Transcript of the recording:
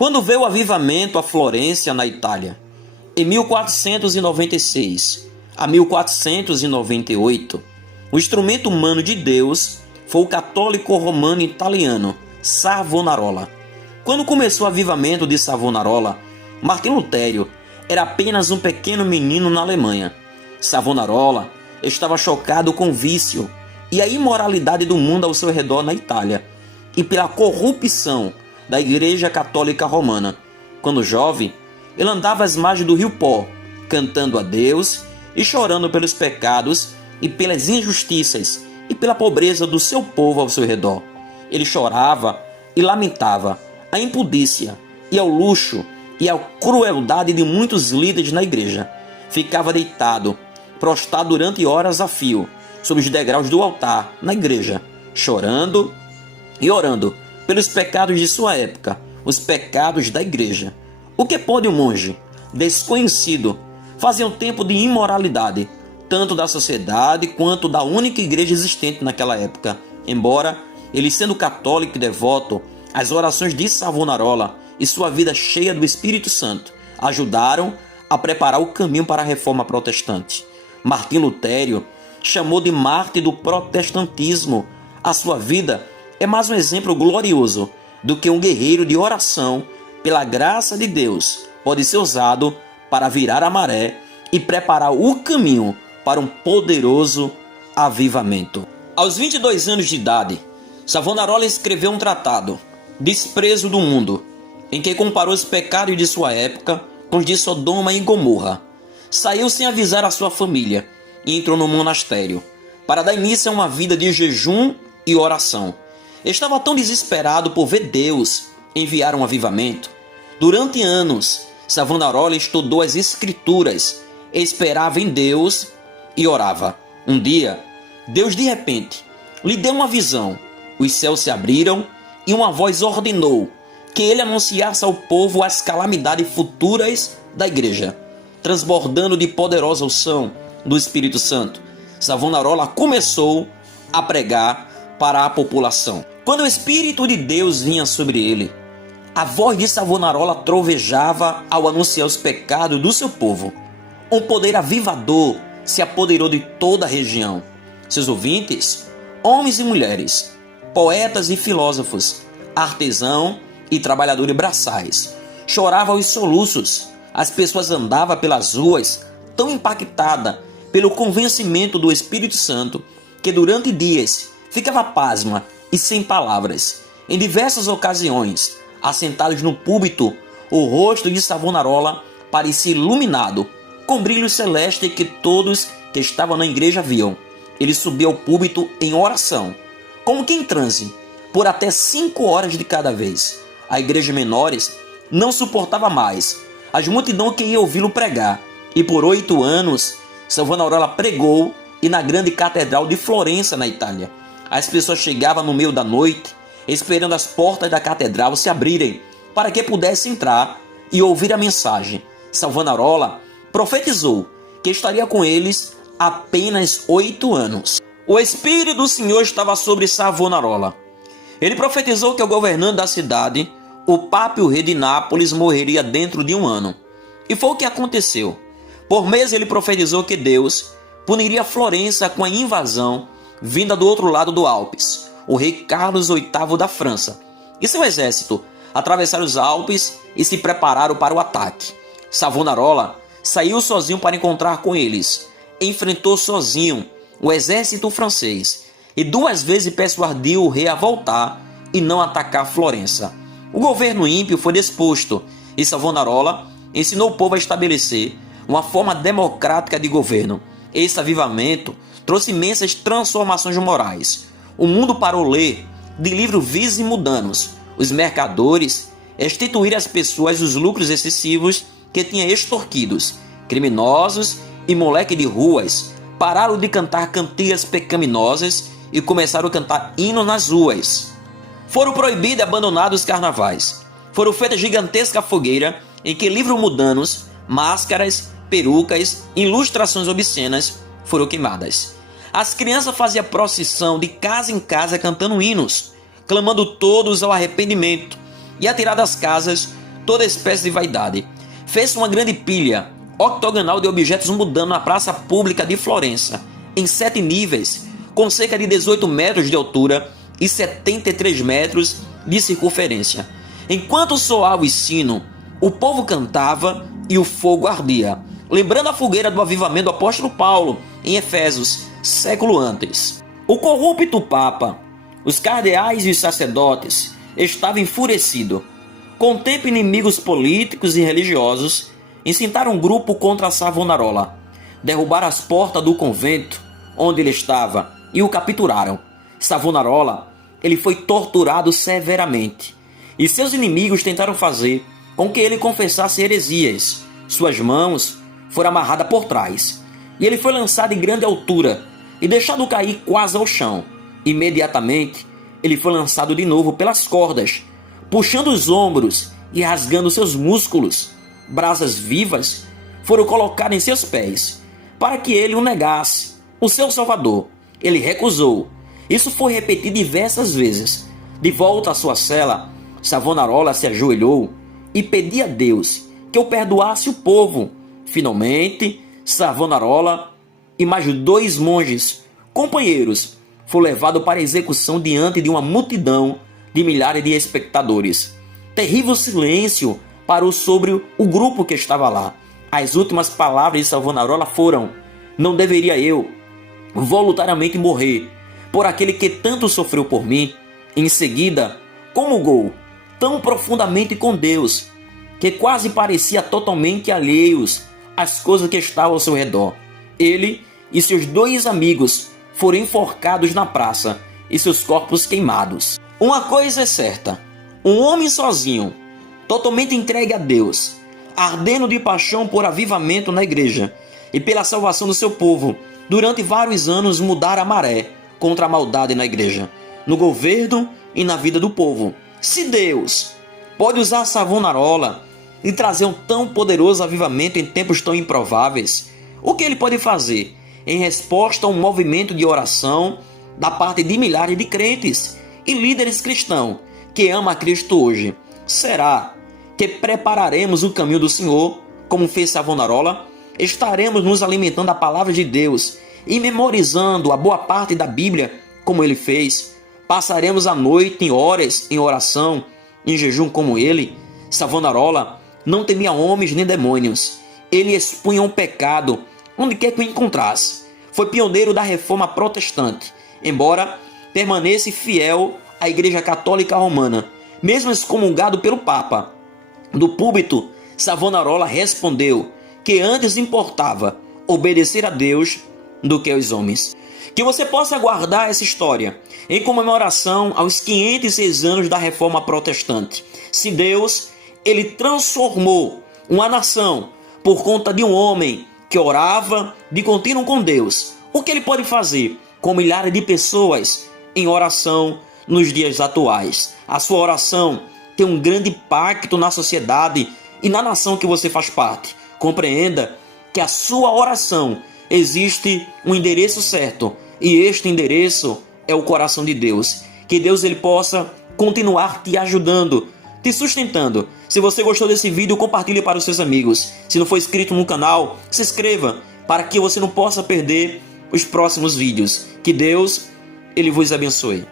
Quando veio o avivamento à Florência, na Itália, em 1496 a 1498, o instrumento humano de Deus foi o católico romano italiano Savonarola. Quando começou o avivamento de Savonarola, Martim Lutero era apenas um pequeno menino na Alemanha. Savonarola estava chocado com o vício e a imoralidade do mundo ao seu redor na Itália e pela corrupção da Igreja Católica Romana. Quando jovem, ele andava às margens do rio Po, cantando a Deus e chorando pelos pecados e pelas injustiças e pela pobreza do seu povo ao seu redor. Ele chorava e lamentava a impudícia e ao luxo e a crueldade de muitos líderes na igreja. Ficava deitado, prostrado durante horas a fio, sob os degraus do altar na igreja, chorando e orando pelos pecados de sua época, os pecados da igreja. O que pode um monge, desconhecido, fazer um tempo de imoralidade, tanto da sociedade quanto da única igreja existente naquela época? Embora ele, sendo católico e devoto, as orações de Savonarola e sua vida cheia do Espírito Santo ajudaram a preparar o caminho para a reforma protestante. Martim Lutero chamou de mártir do protestantismo. A sua vida é mais um exemplo glorioso do que um guerreiro de oração. Pela graça de Deus, pode ser usado para virar a maré e preparar o caminho para um poderoso avivamento. Aos 22 anos de idade, Savonarola escreveu um tratado, Desprezo do Mundo, em que comparou os pecados de sua época com os de Sodoma e Gomorra. Saiu sem avisar a sua família e entrou no monastério para dar início a uma vida de jejum e oração. Estava tão desesperado por ver Deus enviar um avivamento. Durante anos, Savonarola estudou as Escrituras, esperava em Deus e orava. Um dia, Deus de repente lhe deu uma visão. Os céus se abriram e uma voz ordenou que ele anunciasse ao povo as calamidades futuras da igreja. Transbordando de poderosa unção do Espírito Santo, Savonarola começou a pregar para a população. Quando o Espírito de Deus vinha sobre ele, a voz de Savonarola trovejava ao anunciar os pecados do seu povo. Um poder avivador se apoderou de toda a região. Seus ouvintes, homens e mulheres, poetas e filósofos, artesãos e trabalhadores braçais, choravam aos soluços. As pessoas andavam pelas ruas tão impactadas pelo convencimento do Espírito Santo que durante dias ficava pasma e sem palavras. Em diversas ocasiões, assentados no púlpito, o rosto de Savonarola parecia iluminado com brilho celeste que todos que estavam na igreja viam. Ele subia ao púlpito em oração, como que em transe, por até 5 horas de cada vez. A igreja menores não suportava mais as multidões que iam ouvi-lo pregar, e por 8 anos Savonarola pregou e na grande catedral de Florença, na Itália. As pessoas chegavam no meio da noite, esperando as portas da catedral se abrirem para que pudesse entrar e ouvir a mensagem. Savonarola profetizou que estaria com eles apenas 8 anos. O Espírito do Senhor estava sobre Savonarola. Ele profetizou que o governante da cidade, o Papa e o rei de Nápoles, morreria dentro de 1 ano. E foi o que aconteceu. Por meses ele profetizou que Deus puniria Florença com a invasão vinda do outro lado do Alpes, o rei Carlos VIII da França, e seu exército atravessaram os Alpes e se prepararam para o ataque. Savonarola saiu sozinho para encontrar com eles, enfrentou sozinho o exército francês e 2 vezes persuadiu o rei a voltar e não atacar Florença. O governo ímpio foi disposto e Savonarola ensinou o povo a estabelecer uma forma democrática de governo. Esse avivamento trouxe imensas transformações morais. O mundo parou ler de livros vis e mudanos. Os mercadores restituíram às pessoas os lucros excessivos que tinham extorquidos. Criminosos e moleques de ruas pararam de cantar cantigas pecaminosas e começaram a cantar hinos nas ruas. Foram proibidos e abandonados os carnavais. Foram feitas gigantesca fogueira em que livros mudanos, máscaras, perucas e ilustrações obscenas foram queimadas. As crianças faziam procissão de casa em casa cantando hinos, clamando todos ao arrependimento, e a tirar das casas toda espécie de vaidade. Fez uma grande pilha octogonal de objetos mudando na praça pública de Florença, em 7 níveis, com cerca de 18 metros de altura e 73 metros de circunferência. Enquanto soava o sino, o povo cantava e o fogo ardia, lembrando a fogueira do avivamento do apóstolo Paulo em Efésios, século antes. O corrupto Papa, os cardeais e os sacerdotes estavam enfurecidos. Com o tempo, inimigos políticos e religiosos incitaram um grupo contra Savonarola, derrubaram as portas do convento onde ele estava e o capturaram. Savonarola, ele foi torturado severamente, e seus inimigos tentaram fazer com que ele confessasse heresias. Suas mãos foram amarradas por trás, e ele foi lançado em grande altura e deixado cair quase ao chão. Imediatamente, ele foi lançado de novo pelas cordas, puxando os ombros e rasgando seus músculos. Brasas vivas foram colocadas em seus pés, para que ele o negasse, o seu Salvador. Ele recusou. Isso foi repetido diversas vezes. De volta à sua cela, Savonarola se ajoelhou e pedia a Deus que o perdoasse o povo. Finalmente, Savonarola e mais 2 monges, companheiros, foram levados para execução diante de uma multidão de milhares de espectadores. Terrível silêncio parou sobre o grupo que estava lá. As últimas palavras de Savonarola foram: "Não deveria eu voluntariamente morrer por aquele que tanto sofreu por mim?" Em seguida, comungou tão profundamente com Deus que quase parecia totalmente alheios às coisas que estavam ao seu redor. Ele e seus 2 amigos foram enforcados na praça e seus corpos queimados. Uma coisa é certa: um homem sozinho, totalmente entregue a Deus, ardendo de paixão por avivamento na igreja e pela salvação do seu povo, durante vários anos mudara a maré contra a maldade na igreja, no governo e na vida do povo. Se Deus pode usar Savonarola e trazer um tão poderoso avivamento em tempos tão improváveis, o que ele pode fazer em resposta a um movimento de oração da parte de milhares de crentes e líderes cristãos que amam a Cristo hoje? Será que prepararemos o caminho do Senhor, como fez Savonarola? Estaremos nos alimentando da palavra de Deus e memorizando a boa parte da Bíblia, como ele fez? Passaremos a noite em horas em oração, em jejum como ele? Savonarola não temia homens nem demônios. Ele expunha o pecado onde quer que o encontrasse. Foi pioneiro da reforma protestante, embora permanecesse fiel à Igreja Católica Romana, mesmo excomungado pelo Papa. Do púlpito, Savonarola respondeu que antes importava obedecer a Deus do que aos homens. Que você possa guardar essa história em comemoração aos 506 anos da Reforma Protestante. Se Deus, ele transformou uma nação por conta de um homem que orava de contínuo com Deus, o que ele pode fazer com milhares de pessoas em oração nos dias atuais? A sua oração tem um grande impacto na sociedade e na nação que você faz parte. Compreenda que a sua oração existe um endereço certo, e este endereço é o coração de Deus. Que Deus ele possa continuar te ajudando, te sustentando. Se você gostou desse vídeo, compartilhe para os seus amigos. Se não for inscrito no canal, se inscreva para que você não possa perder os próximos vídeos. Que Deus ele vos abençoe.